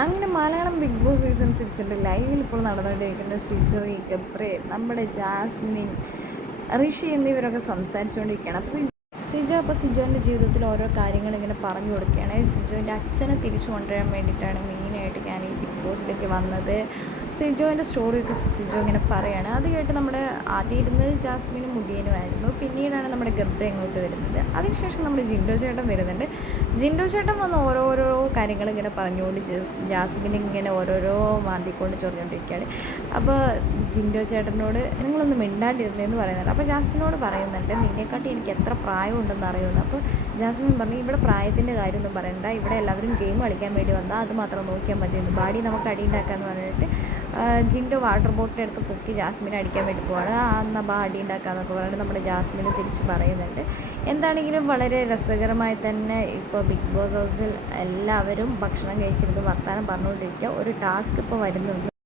അങ്ങനെ Malayalam Bigg Boss season സിക്സിന്റെ ലൈവിൽ ഇപ്പോൾ നടന്നുകൊണ്ടിരിക്കുന്ന സിജോയ് ഗബ്രെ നമ്മുടെ ജാസ്മിൻ ഋഷി എന്നിവരൊക്കെ സംസാരിച്ചുകൊണ്ടിരിക്കുകയാണ്. അപ്പോൾ സിജോ അപ്പോൾ സിജോന്റെ ജീവിതത്തിൽ ഓരോ കാര്യങ്ങൾ ഇങ്ങനെ പറഞ്ഞു കൊടുക്കുകയാണ്. സിജോന്റെ അച്ഛനെ തിരിച്ചു കൊണ്ടുവരാൻ വേണ്ടിയിട്ടാണ് മെയിനായിട്ട് ഞാൻ ഈ ബിഗ് ബോസിലേക്ക് വന്നത്. സിജോന്റെ സ്റ്റോറിയൊക്കെ സിജോ ഇങ്ങനെ പറയുകയാണ് അത് കേട്ട് നമ്മുടെ ആദ്യം ഇരുന്നത് ജാസ്മിനും മുടിയനും ആയിരുന്നു. പിന്നീടാണ് നമ്മുടെ ഗബ്ര ഇങ്ങോട്ട് വരുന്നത്. അതിനുശേഷം നമ്മുടെ ജിൻഡോ ചേട്ടൻ വരുന്നുണ്ട്. ജിൻഡോ ചേട്ടൻ വന്ന് ഓരോരോ കാര്യങ്ങൾ ഇങ്ങനെ പറഞ്ഞുകൊണ്ട് ജസ് ജാസ്മിൻ ഇങ്ങനെ ഓരോരോ മാന്തിക്കൊണ്ട് ചൊറിഞ്ഞുകൊണ്ടിരിക്കുകയാണ് അപ്പോൾ ജിൻഡോ ചേട്ടനോട് നിങ്ങളൊന്ന് മിണ്ടാണ്ടിരുന്നതെന്ന് പറയുന്നുണ്ട്. അപ്പോൾ ജാസ്മിനോട് പറയുന്നുണ്ട് നിന്നെക്കാട്ടി എനിക്ക് എത്ര പ്രായമുണ്ടെന്ന് അറിയുന്നു അപ്പോൾ ജാസ്മിൻ പറഞ്ഞു ഇവിടെ പ്രായത്തിന്റെ കാര്യമൊന്നും പറയണ്ട. ഇവിടെ എല്ലാവരും ഗെയിം കളിക്കാൻ വേണ്ടി വന്നാൽ അത് മാത്രം നോക്കിയാൽ മതി ബാഡി നമുക്ക് അടിയുണ്ടാക്കാമെന്ന് പറഞ്ഞിട്ട് ആ, ജിൻഡോ വാട്ടർ ബോട്ടിൽ എടുത്ത് പൊക്കി ജാസ്മിനെ അടിക്കാൻ വേണ്ടി പോവാണ്. ആ എന്നാൽ ബാ അടി ഉണ്ടാക്കാമെന്നൊക്കെ പറഞ്ഞിട്ട് നമ്മുടെ ജാസ്മിനെ തിരിച്ച് പറയുന്നുണ്ട്. എന്താണെങ്കിലും വളരെ രസകരമായി തന്നെ ഇപ്പോൾ ബിഗ് ബോസ് ഹൗസിൽ എല്ലാവരും ഭക്ഷണം കഴിച്ചിരുന്ന് വർത്തമാനം പറഞ്ഞുകൊണ്ടിരിക്കുക. ഒരു ടാസ്ക് ഇപ്പോൾ വരുന്നുണ്ട്.